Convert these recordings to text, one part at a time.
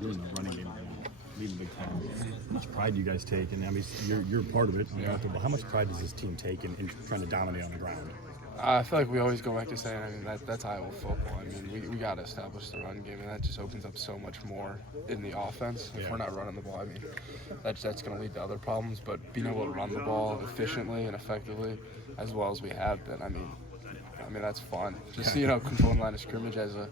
You're in the running game, leading Big Ten. How much pride do you guys take? And I mean, you're part of it. How much pride does this team take in trying to dominate on the ground? I feel like we always go back to saying, that's Iowa football. We got to establish the run game, and that just opens up so much more in the offense. If we're not running the ball, that's going to lead to other problems. But being able to run the ball efficiently and effectively, as well as we have been, that's fun. Just controlling the line of scrimmage as a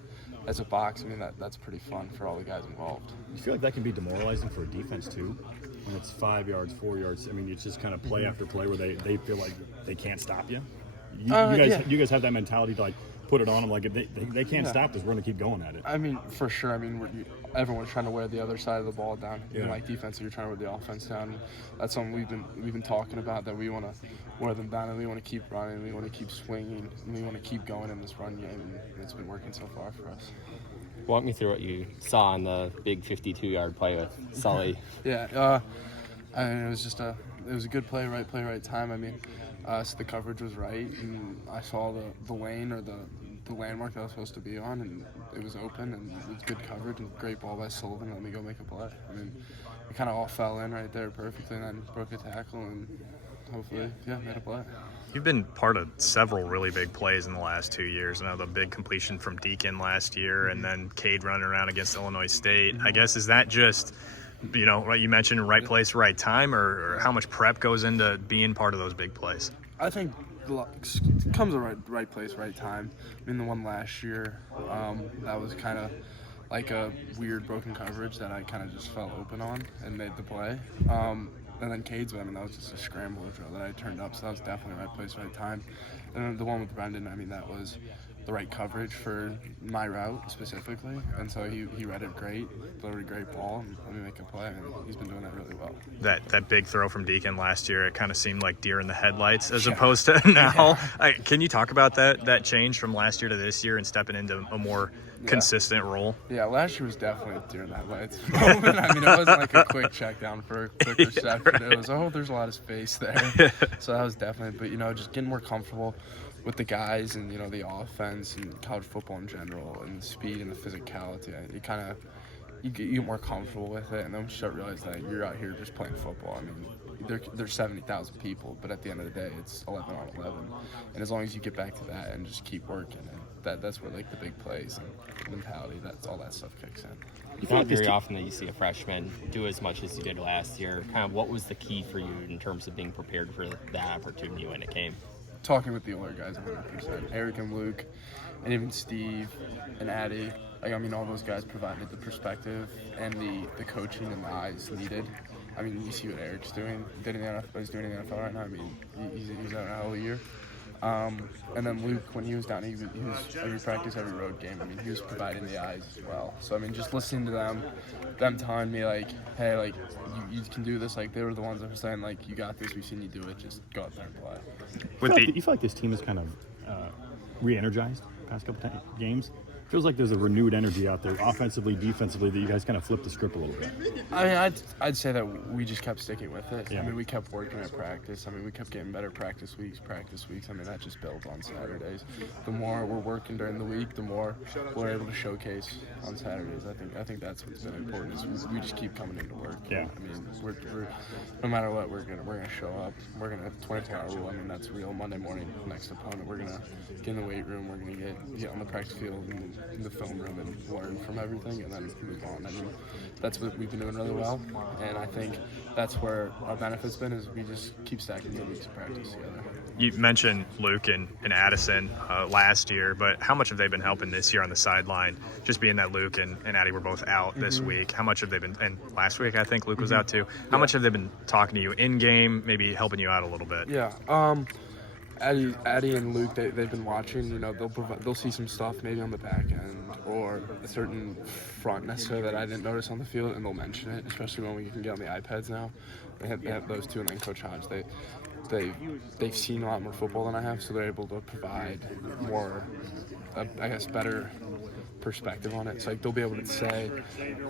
box. That's pretty fun for all the guys involved. You feel like that can be demoralizing for a defense too, when it's 5 yards, 4 yards. It's just kind of play after play where they feel like they can't stop you. You guys have that mentality to put it on them. Like if they can't stop this, we're going to keep going at it. For sure. Everyone's trying to wear the other side of the ball down. Defensive, you're trying to wear the offense down. That's something we've been talking about, that we want to wear them down, and we want to keep running, we want to keep swinging, and we want to keep going in this run game. And it's been working so far for us. Walk me through what you saw on the big 52-yard play with Sully. It was a good play, right time. So the coverage was right, and I saw the lane or the landmark that I was supposed to be on, and it was open, and it was good coverage and great ball by Sullivan. Let me go make a play. It kind of all fell in right there perfectly, and then broke a tackle and hopefully, made a play. You've been part of several really big plays in the last 2 years. I know the big completion from Deacon last year, and then Cade running around against Illinois State. I guess, is that just, what you mentioned, right place, right time, or how much prep goes into being part of those big plays? I think it comes at right place, right time. The one last year, that was kind of like a weird broken coverage that I kind of just fell open on and made the play. And then Cade's one, that was just a scramble drill that I turned up, so that was definitely right place, right time. And then the one with Brendan, that was the right coverage for my route specifically, and so he read it great, delivered a great ball, and let me make a play. He's been doing that really well. That big throw from Deacon last year, it kind of seemed like deer in the headlights as opposed to now. Can you talk about that change from last year to this year and stepping into a more consistent role? Yeah, last year was definitely a deer in the headlights moment. It wasn't like a quick check down for a quick reception. Right. It was, there's a lot of space there. So that was definitely, but just getting more comfortable with the guys and the offense and college football in general, and the speed and the physicality. You get more comfortable with it, and then you start realizing that you're out here just playing football. There's 70,000 people, but at the end of the day, it's 11 on 11. And as long as you get back to that and just keep working, that's where the big plays and mentality, that's all that stuff kicks in. It's not very often that you see a freshman do as much as you did last year. Kind of what was the key for you in terms of being prepared for that opportunity when it came? Talking with the older guys 100%. Eric and Luke, and even Steve and Addie. All those guys provided the perspective and the coaching and the eyes needed. You see what Eric's doing. He's doing in the NFL right now. He's out now all year. And then Luke, when he was down, he was every practice, every road game. He was providing the eyes as well. So just listening to them telling me hey, you can do this. They were the ones that were saying you got this. We've seen you do it. Just go out there and play. You feel like this team is kind of re-energized past couple games? Feels like there's a renewed energy out there, offensively, defensively, that you guys kind of flipped the script a little bit. I'd say that we just kept sticking with it. Yeah. We kept working at practice. We kept getting better practice weeks. That just builds on Saturdays. The more we're working during the week, the more we're able to showcase on Saturdays. I think that's what's been important, is we just keep coming into work. Yeah. We're no matter what, we're gonna show up. We're gonna 24-hour rule. That's real. Monday morning, next opponent, we're gonna get in the weight room. We're gonna get on the practice field and in the film room and learn from everything, and then move on. That's what we've been doing really well, and I think that's where our benefit's been, is we just keep stacking the weeks of practice together. You mentioned Luke and Addison last year, but how much have they been helping this year on the sideline? Just being that Luke and Addie were both out this week, how much have they been, and last week I think Luke was out too, how much have they been talking to you in-game, maybe helping you out a little bit? Yeah, Addie and Luke, they've been watching. They'll see some stuff maybe on the back end or a certain front necessarily that I didn't notice on the field, and they'll mention it, especially when we can get on the iPads now. They have those two, and then Coach Hodge. They've seen a lot more football than I have, so they're able to provide more, better perspective on it. So they'll be able to say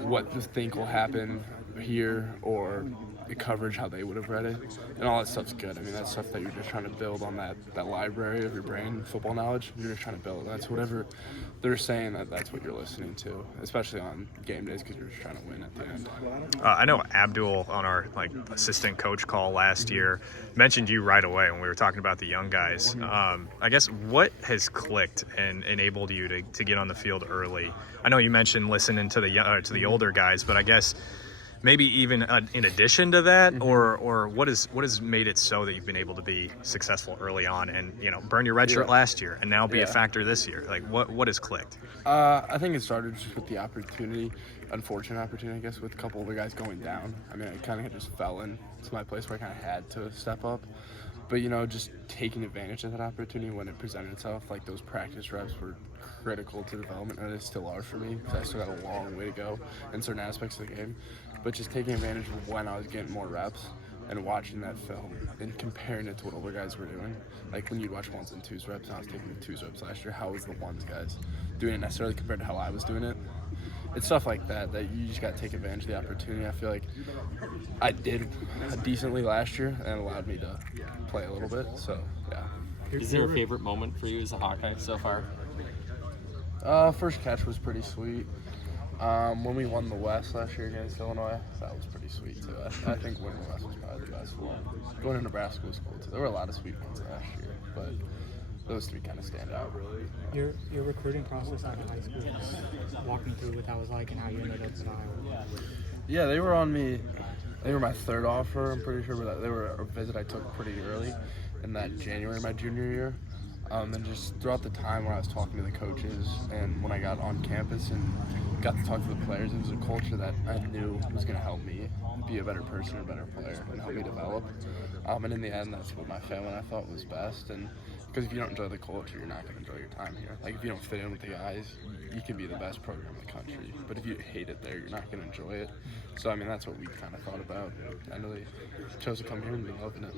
what they think will happen here, or the coverage, how they would have read it, and all that stuff's good. I mean, that's stuff that you're just trying to build on that library of your brain, football knowledge. You're just trying to build. That's whatever they're saying, that's what you're listening to, especially on game days because you're just trying to win at the end. I know Abdul on our assistant coach call last year mentioned you right away when we were talking about the young guys. I guess what has clicked and enabled you to get on the field early? I know you mentioned listening to the older guys, but I guess maybe even in addition to that, or what has made it so that you've been able to be successful early on and burn your red shirt last year and now be a factor this year? Like what has clicked? I think it started just with the opportunity, unfortunate opportunity, I guess, with a couple of the guys going down. I mean, I kind of just fell into my place where I kind of had to step up. But, just taking advantage of that opportunity when it presented itself, like those practice reps were critical to development, and they still are for me because I still got a long way to go in certain aspects of the game. But just taking advantage of when I was getting more reps and watching that film and comparing it to what older guys were doing. Like when you'd watch ones and twos reps, and I was taking the twos reps last year, how was the ones guys doing it necessarily compared to how I was doing it? It's stuff like that you just got to take advantage of the opportunity. I feel like I did decently last year and it allowed me to play a little bit. So, yeah. Is there a favorite moment for you as a Hawkeye so far? First catch was pretty sweet. When we won the West last year against Illinois, that was pretty sweet too. I think winning the West was probably the best one. Going to Nebraska was cool too. There were a lot of sweet ones last year, but those three kind of stand out. Your recruiting process out of high school, just walk me through what that was like and how you ended up in Iowa. Yeah, they were on me. They were my third offer, I'm pretty sure, but they were a visit I took pretty early in that January, my junior year. And just throughout the time where I was talking to the coaches and when I got on campus and got to talk to the players, it was a culture that I knew was going to help me be a better person, a better player, and help me develop. And in the end, that's what my family and I thought was best. And because if you don't enjoy the culture, you're not going to enjoy your time here. Like if you don't fit in with the guys, you can be the best program in the country. But if you hate it there, you're not going to enjoy it. So, I mean, that's what we kind of thought about. I really chose to come here and be loving it.